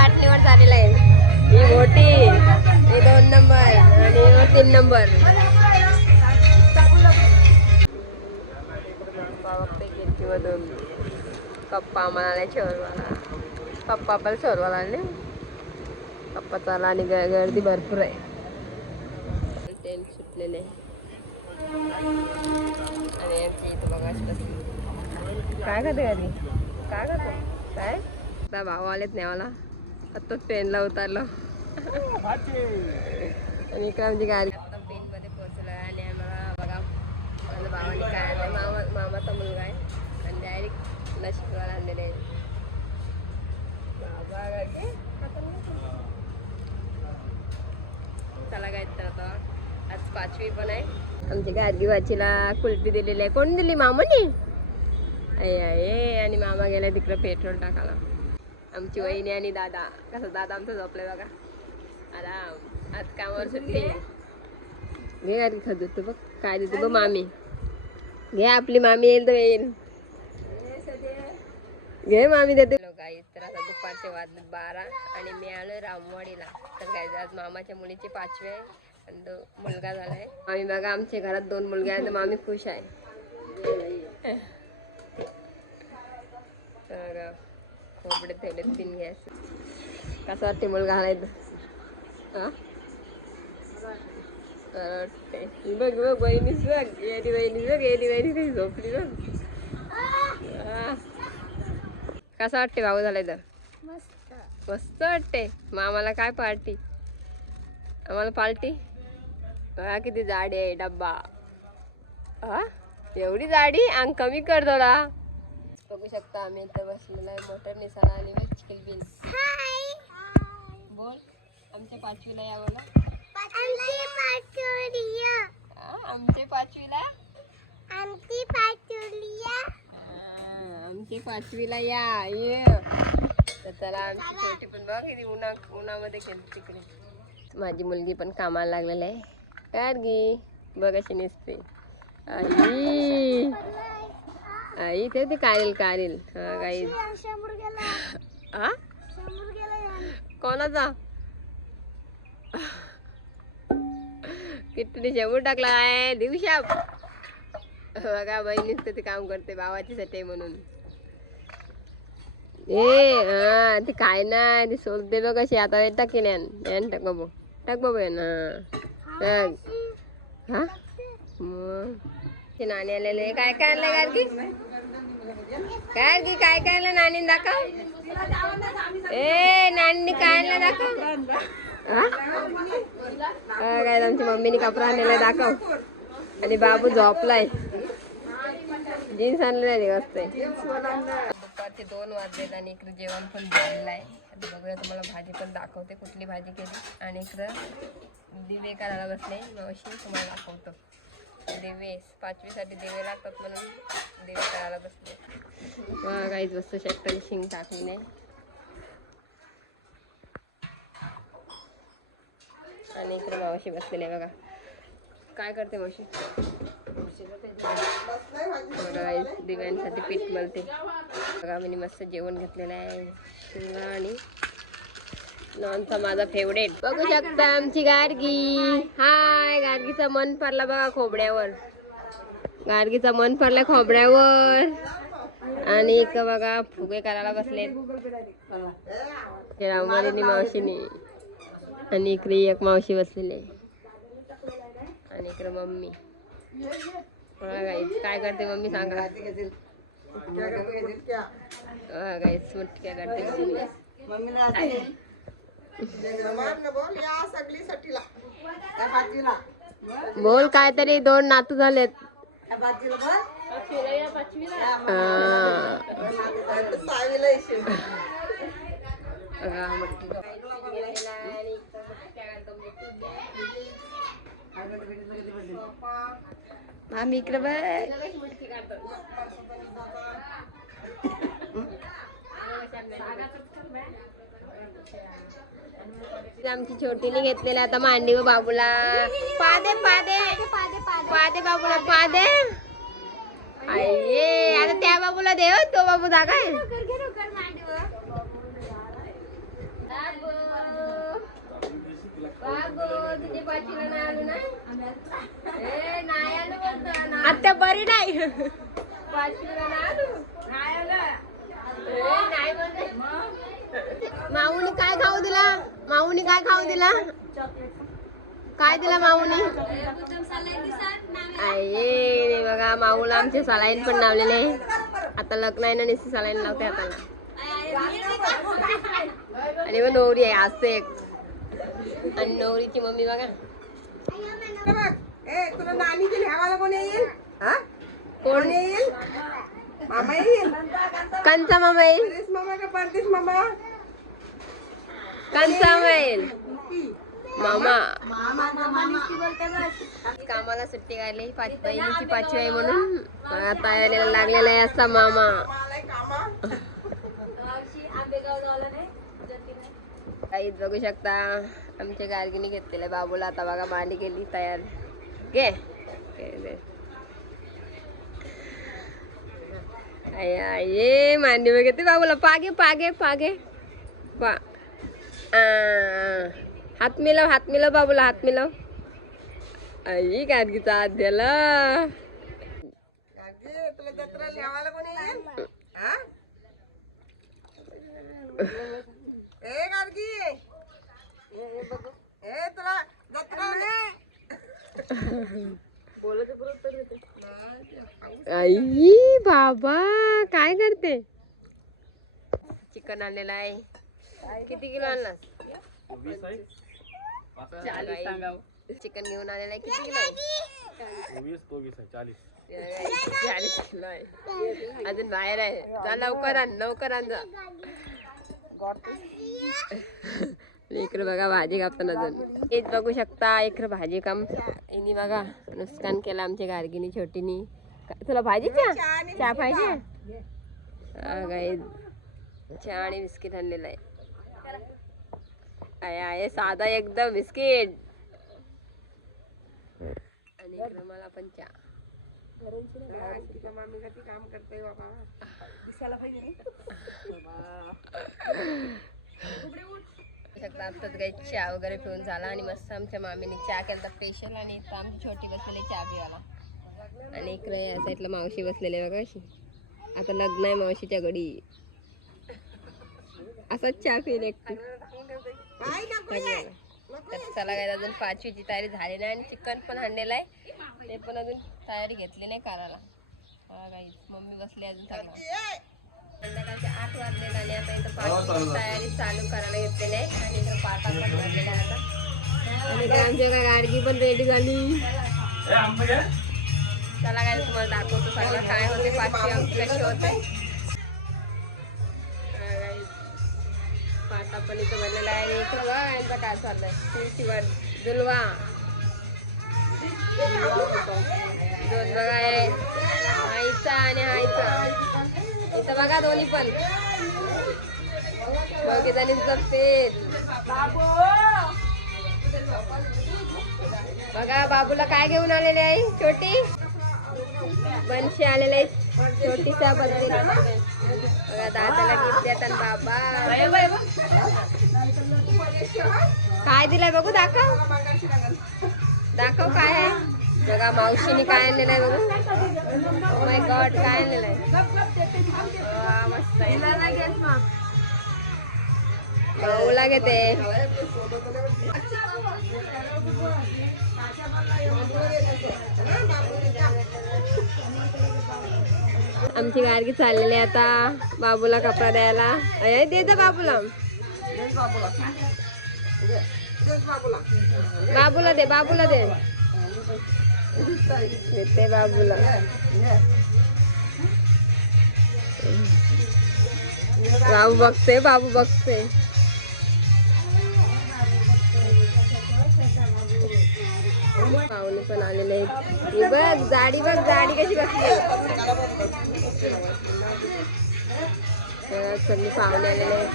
वाटणीवर झालेला आहे. ही मोठी, ही 2 नंबर आणि ही 3 नंबर. बघते खिडकीमधून पप्पा आम्हाला शोरवाला, पप्पा पण शोरवाला आणले. पप्पा चाला आणि गर्दी भरपूर आहे. टेंट सुटलेले आणि बघा काय खाते गाडी, काय खातो काय. आता भाऊ आलेत न्यावाला, आत्ताच ट्रेनला उतरलो आणि इकडे आमची गाडी पेनमध्ये पोहोचलं. आणि आम्हाला बघा माझ्या भावाने काय आणलं, मामाचा मुलगा आहे आणि डायरेक्ट नाशिकला आणलेले आहे. चला काय तर आता आज 5वी पण आहे. आमच्या गाडगी वाचीला कुल्फी दिलेली आहे. कोण दिली, मामाने? आहे. आणि मामा गेला तिकडे पेट्रोल टाकायला. आमची वहिनी आणि दादा, कसं दादा आमचं झोपलंय बघा आराम, आज कामावर सुट्टी. घे गाडी खात तू बघ काय देते बघ मामी, घे आपली मामी येईल तर येईल, घे मामी देते. गाईस तर आता दुपारचे वाजले 12 आणि मी आलोय रामवाडीला. तर गाईस आज मामाच्या मुलीची 5वी आहे आणि मुलगा झालाय. आम्ही बघा आमच्या घरात 2 मुलगे आहेत तर मामी खुश आहे. तर खोबडे ठेवले 3 गॅस. कसं वाटते मुलगा घालायचं? हा बघ बघ बहिणीच बघ, येडी बहिणी बघ, येडी बहिणी काही झोपली बघ. कसं वाटते भाऊ झालाय तर? मस्त वाटते. मग आम्हाला काय पार्टी? आम्हाला पार्टी बघा किती जाडी आहे डब्बा. हा एवढी जाडी, अंग कमी कर थोडा. बघू शकता आम्ही इथं बसलेला आहे मोटर निसाला आणि चिकल बिल. बोल आमच्या 5वीला या बोला. आमचे 5वीला, आमची 5वीला या ये. तर चला आमची छोटी पण बघ किती उन्हामध्ये खेळते तिकडे. माझी मुलगी पण कामाला लागलेली आहे. गार्गी बघ अशी नसते. आई आई ते कारेल कारेल. हा काही हा कोणाचा किती शेंबूर टाकला आहे दिवशा. बघा बहिणीच ते काम करते भावाची साठी म्हणून. ए हा ती काय ना ती सोडते बघ कशी. आता टाकी नाही टाक बाबू, टाक बाबू ना. हा मग ते नाणी आलेले. काय काय आणलं गार्गी? गार्गी काय काय आणलं नाणी दाखव. ए नानी काय आणलं दाखव. काय आमच्या मम्मीने कपडा आणलेला दाखव. आणि बाबू झोपलाय, जीन्स आणलेली वाजते. दुपारचे 2 वाजलेत आणि इकडे जेवण पण झालेलं आहे. बघूया तुम्हाला भाजी पण दाखवते कुठली भाजी केली. आणि इकडं दिवे करायला बसले मावशी, तुम्हाला दाखवतो. दिवे 5वीसाठी दिवे लागतात म्हणून दिवे करायला बसले. काहीच वस्तू शेकटाने शिंग टाकली नाही. आणि इकडे मावशी बसलेली आहे बघा. काय करते मावशी? बघा दिव्यांसाठी पीठ मळते बघा. मी मस्त जेवण घेतलेलं आहे. शिंगा आणि लोणचा माझा फेवरेट. बघू शकता आमची गार्गी. हाय गार्गीचं मन पडला बघा खोबड्यावर. गार्गीचं मन पडलं खोबड्यावर. आणि इकडं बघा फुगे करायला बसलेत रामवाडीनी मावशीनी. आणि इकडे एक मावशी बसलेली आहे आणि इकडे मम्मी. काय करते मम्मी सांगा. गाईस मटक्या करते मम्मी. बोल काहीतरी 2 नातू झालेत. आम्ही इकडे आमची छोटीने घेतलेला आता मांडी व बाबूला. पादे पादे पादे बाबूला पादे. आई आता त्या बाबूला दे. तो बाबू जागा आहे. पाचवीला नाही आलो ना नाही आलो आता बरी नाही पाचवीला नाही आलो नाही बोलते माऊनी काय खाऊ दिला माऊनी काय खाऊ दिला काय दिला माऊनी आहे बघा माऊला आमचे सलाईन पण लावलेले आहे आता लग्न आहे ना नुसती सलाईन लावते हाताला आणि मग नवरी आहे आज एक आणि नवरीची मम्मी बघा तुला नानीची न्यावाला कोण येईल कोण येईल मामा येईल कंचा मामा येईल मामा का परदेश मामा कंचा मामा येईल मामा कामाला सुट्टी काढली बहिणीची पाचवी आहे म्हणून आता यायला लागलेला आहे असा मामा काहीच बघू शकता आमच्या गार्गिनी घेतलेल्या बाबूला आता बघा मांडी केली तयार घे ये मांडी वगैरे घेते बाबूला पागे पागे पागे पा हात मिलव बाबूला हात मिलव आई गार्गीचा हात द्याला तुला जत्रा न्यावाला कोण येईल ए गार्गी ए तुला जत्रा आई बाबा काय करते चिकन आणलेलं आहे किती किलो आणलास चिकन घेऊन आलेलं आहे किती किलो आहे 40 किलो आहे अजून बाहेर आहे जा लवकर आण जा इकडे बघा भाजी कापताना अजून हेच बघू शकता इकडे भाजी काम हिनी बघा नुकसान केलं आमच्या गार्गिनी छोटीनी तुला भाजी चहा पाहिजे चहा आणि बिस्किट आणलेलं आहे आहे साधा एकदम बिस्किट आणि इकडे मला पण चहा काम करते बाबा शकता आताच काही चहा वगैरे पिऊन झाला आणि मस्त आमच्या मामीने चहा केला स्पेशल आणि इथं आमची छोटी बसलेली चहा पिवाला आणि इकडे या साईडला मावशी बसलेली बघा अशी आता लग्न आहे मावशीच्या घडी असाच चहा पिईल एकटी चला काय अजून पाचवीची तयारी झाली नाही आणि चिकन पण आणलेलं आहे ते पण अजून तयारी घेतली नाही करायला मम्मी बसली अजून सगळं संध्याकाळचे 8 वाजले आणि आता इथं पाचवीची तयारी चालू करायला घेतलेली आहे आणि इथं पाटा पण भरलेला आहे आता आणि आमच्या गाडगी पण रेडी झाली चला काय तुम्हाला दाखवतो सगळं काय होते पाचवी आमची कशी होते पाटा पण इथं भरलेला आहे इथं बघा यांचा काय चाललंय तुळशीवर दुलवा दोन बघा आहे आईचा आणि आईचा इथं बघा दोन्ही पण बघी जणींचं पेट बघा बाबूला काय घेऊन आलेले आहे छोटी बनशी आलेले आहे छोटीसा बद्दल बघा दादाला गिफ्ट देतात बाबा काय दिलाय बघू दाखव काय आहे बघा मावशीने काय आणलेलं आहे बघू ओ माय गॉड काय आणलेलं आहे मस्त आहे भाऊला घेते आमची गाडगी चाललेली आता बाबूला कपडा द्यायला अय दे जा बाबूला दे देते बाबूला बाबू बघते पाहुणे पण आलेले आहेत बघ गाडी कशी बसली सगळे पाहुणे आलेले आहेत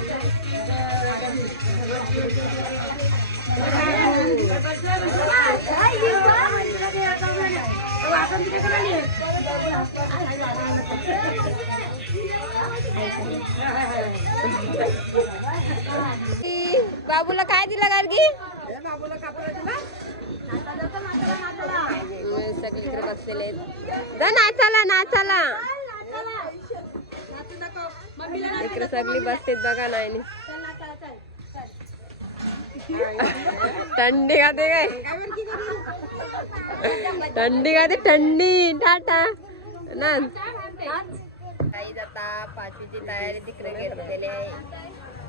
बाबूला काय दिला गार्गी बाबूला कापड दिला सगळीकडे बसलेले आहेत. जा नाचाला नाचाला. इकडे सगळी बसतेत बघा नाही. थंडी खाते काय? थंडी खाते थंडी. टाटा ना. काही आता 5वीची तयारी तिकडे घेतलेली आहे.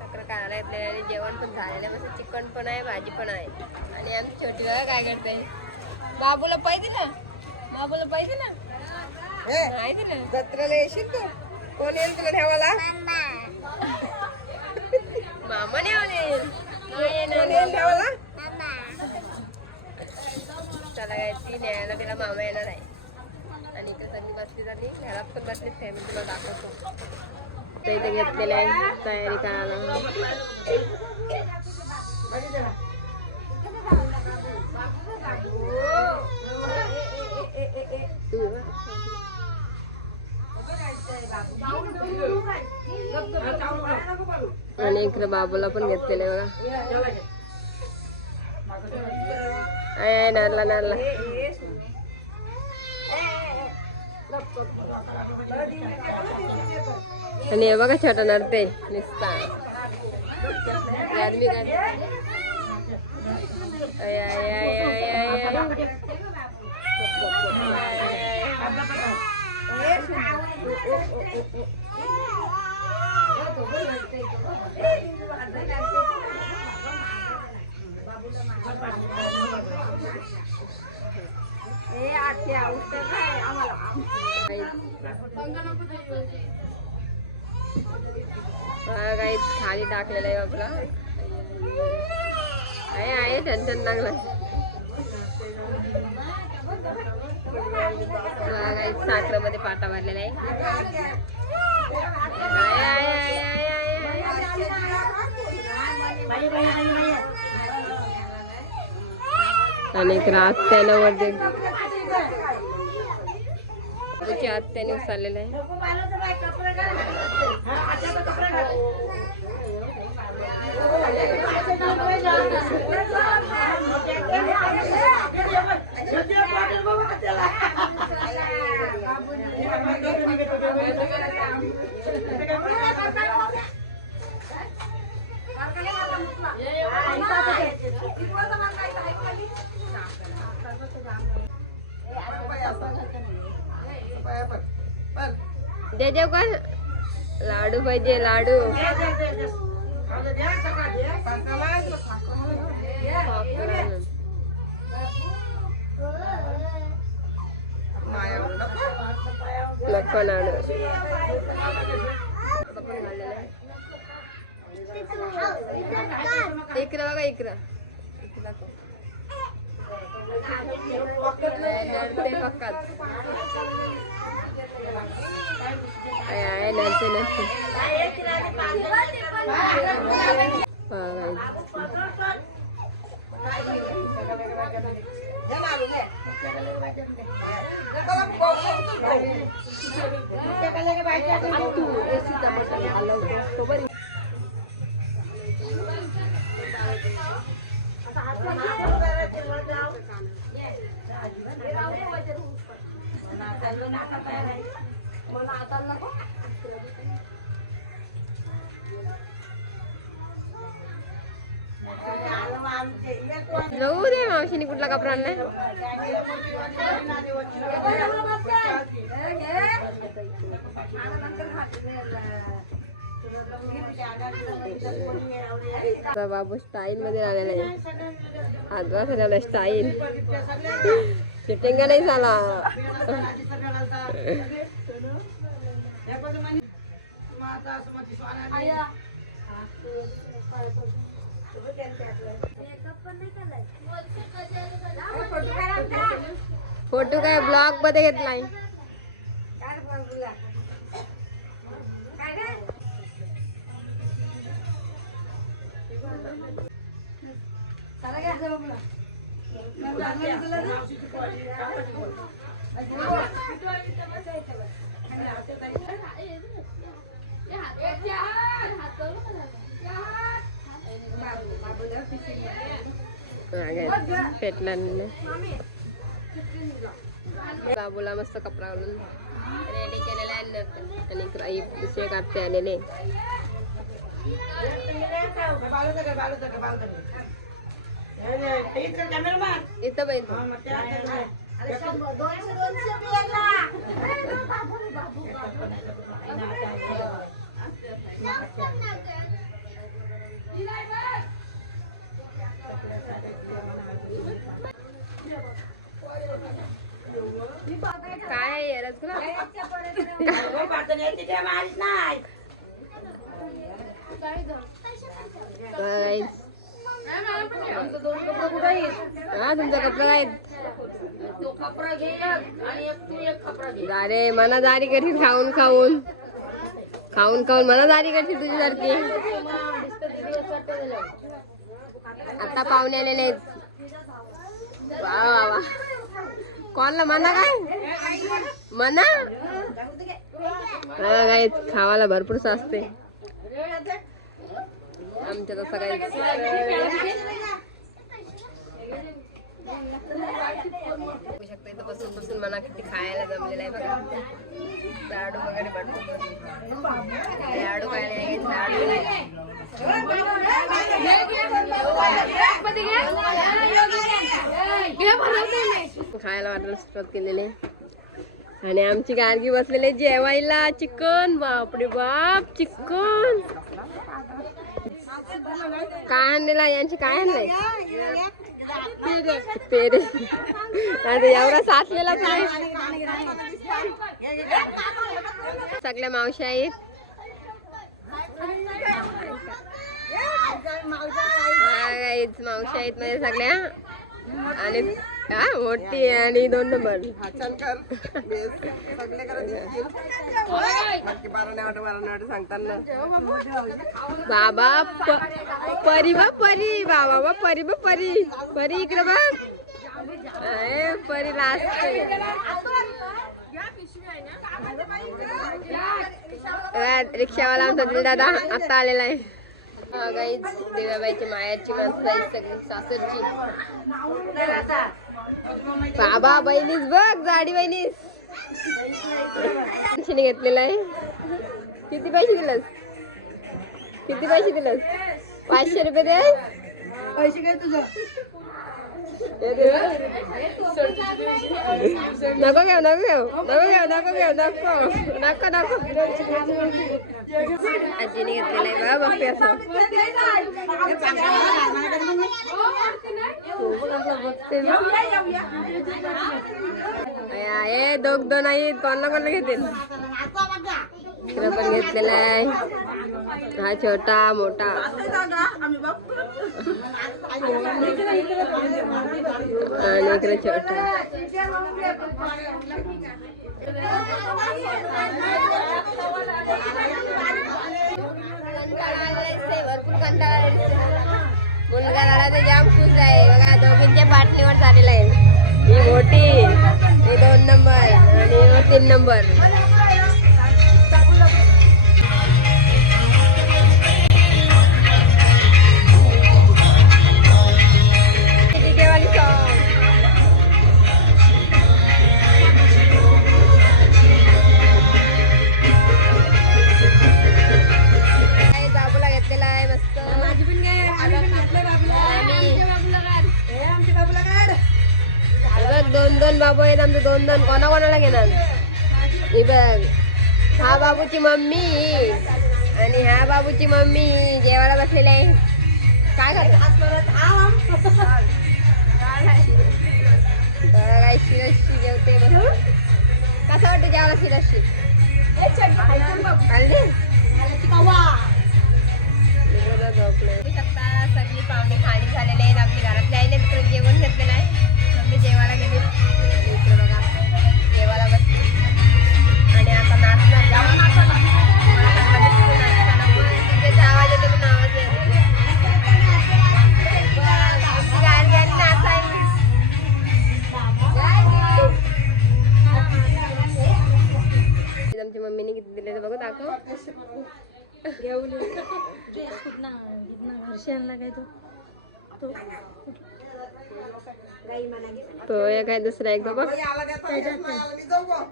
तक्र खायला घेतलेली आणि जेवण पण झालेलं. मस्त चिकन पण आहे, भाजी पण आहे. आणि आमची छोटी बघा काय करते. बाबूला पाहिजे ना, बाबूला पाहिजे ना. नाही दिलं. जत्रेला येशील तू? कोण येईल तुला ठेवायला? मामा नाही कोण येईल ठेवायला? चला काय ती न्यायला तिला मामा येणार आहे. आणि इकडे सगळी बसली झाली. घरात पण बसली. फॅमिली तुला दाखवतो. तर इथे घेतलेले आहे तयारी करायला. आणि इकडे बाबूला पण घेतलेले बघा. नारला नारला. आणि हे बघा छोटा नरते निसता. आदमी काय काही खाली टाकलेलं आहे आपला. आहे टेन्शन लागलं. साखरेमध्ये पाटा भरलेला आहे. आणि एक आत्यानं वरती आत्याने उचललेलं आहे. दे देऊ का लाडू पाहिजे लाडू. नको लाडू. इकडं बघा इकडं नडते पक्काच. नडते नसते. जाऊ दे मावशीने कुठला कपडा आणलाय. बाबू स्टाईल मध्ये आलेला आहे. आजवा झाला स्टाईल. फिटिंग नाही झाला. फोटो काय ब्लॉग मध्ये घेतलाय. पेटला बाबूला मस्त कपडा घालून रेडी केलेला आहे आणि दुसरे कापते आलेले इथं बाई काय आहे रसगुल्ला हा तुमचा कपडा काय अरे मना जारी करशील खाऊन खाऊन खाऊन खाऊन मना जारी करशील तुझी सारखी आता पाहुणे आलेले आहेत वा वा वा कोणला मना काय मना काय खावाला भरपूर असते आमच्या तसं काही बघू शकता इथं बसून बसून मना किती खायला जमलेला आहे बघा लाडू वगैरे भरपूर लाडू खायला वाटायला सुरुवात केलेली आणि आमची गार्गी बसलेली जेवायला चिकन बापरे बाप चिकन काय आणलेला यांची काय आणलंय पेरे आता एवढा साचलेला काय सगळ्या मावशी आहेत मावशी आहेत म्हणजे सगळ्या आणि हा मोठी आणि 2 नंबर बाबा परी बा परी बाबा बा परी बा परी परी इकडे बघ परी लास्ट रिक्षावाला आमचा दिलदादा आता आलेला आहे गाईच देवाबाईची मायाची माणसं आहेत सगळी सासरची बाबा बहिणीच बघ जाडी बहिणीस घेतलेला आहे किती पैसे दिलस 500 रुपये दे पैसे काय तुझं नको आजीने घेतलेलं आहे बघा बघते असं हे दोन आहेत कोणाला घेतील इकडं पण घेतलेला आहे हा छोटा मोठा आणि इकडे छोटा भरपूर कंटाळा मुलगा झाला तर जाम खुश आहे बघा दोघींच्या बाटलीवर झालेला आहे ही मोठी ही 2 नंबर आणि 3 नंबर बाबूला घेतलेला आहे मस्त माझी पण घे बघ 2 बाबू आहेत आमचे 2 कोणाला घेणार ही बघ हा बाबूची मम्मी आणि ह्या बाबूची मम्मी जेवायला बसलेली आहे काय करतात शिरशी जेवते कसं वाटतं जेवायला शिरशी सगळी पाहुणे खाली झालेले आहेत आपली घरातले आहे तिकडे जेवण घेतलेलं आहे मम्मी जेवायला गेली इकडे बघा जेवायला बसली आणि आता नाचणार आवाज येतो पण आवाज येतो आमच्या मम्मीने किती दिले बघू दाखव तो एक आहे दुसरा एक बघ याला देतो, याला मी जाऊ गं.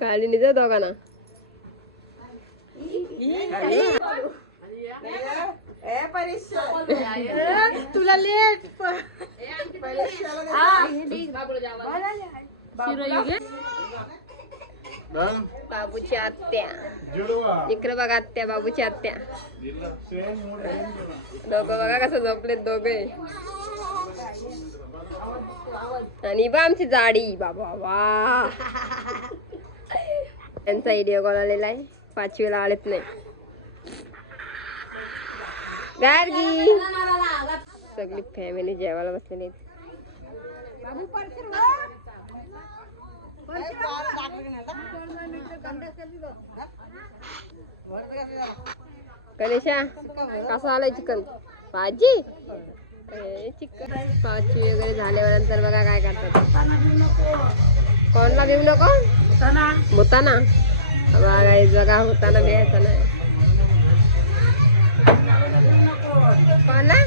काळी निजा दोघांना ए परीक्षा तुला लेट बाबूची आत्या इकडे बघा आत्या बाबूची आत्या दोघं बघा कसं झोपलेत दोघे आणि बा आमची जाडी बाबा वा त्यांचा व्हिडिओ कॉल आलेला आहे 5वीला आलेत नाही गार्गी सगळी फॅमिली जेवायला बसलेली आहेत गणेशा कसं आलंय चिकन भाजी चिकन 5वी वगैरे झाल्यावर नंतर बघा काय करतात कोणला देऊ नको होताना बघा होताना मिळायचा नाही कोणला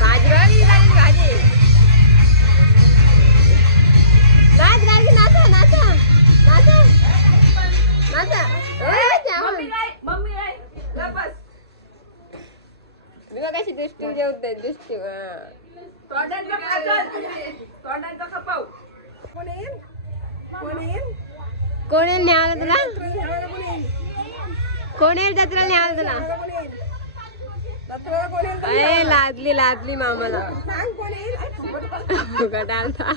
भाजी भाजी भाजी नाच गाडी नाचा नाचा नाचा नाचा मी बघ अशी दृष्टी जेवते दृष्टी कोण येईल न्यायला तुला कोण येईल जत्रा न्यायला तुला अरे लादली लादली मामाला गडालता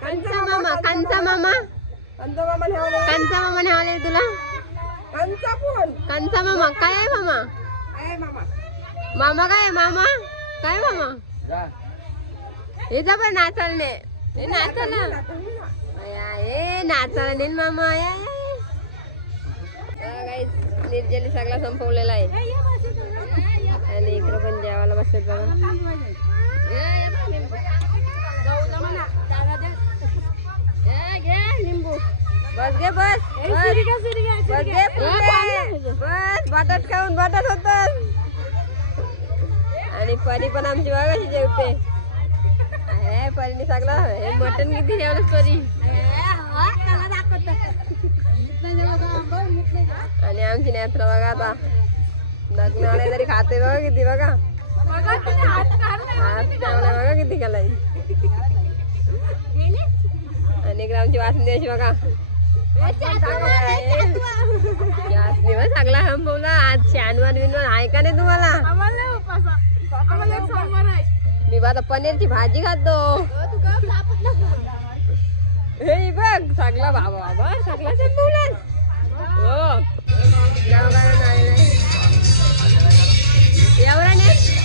कंचा मामा कंचा मामा कंचा मामा न्यायला तुला कंचा मामा काय आहे मामा मामा काय आहे मामा काय मामा हे जा पण नाचालने हे नाचाला ए नाचाला नेन मामा निर्जली सगळा संपवलेला आहे आणि इकडं पण जेवायला बसलेत बघा लिंबू बस घे बस बस घे बस बटाट खाऊन बटाट होतात आणि परी पण आमची बघाशी जेवते परीने सगळं हे मटन किती ठेवलं परी आणि आमची नेत्रा बघा आता लग्न आले तरी खाते बघा किती बघा हात ठेवला बघा किती केलाय आणि इकडे आमची वासनी अशी बघा सगळा संपवला आज शनिवार बिनवार आहे का नाही तुम्हाला मी आता पनीरची भाजी खातो हे बघ सगळा बाबा बाबा सगळा संपवलास हो एवढा नाही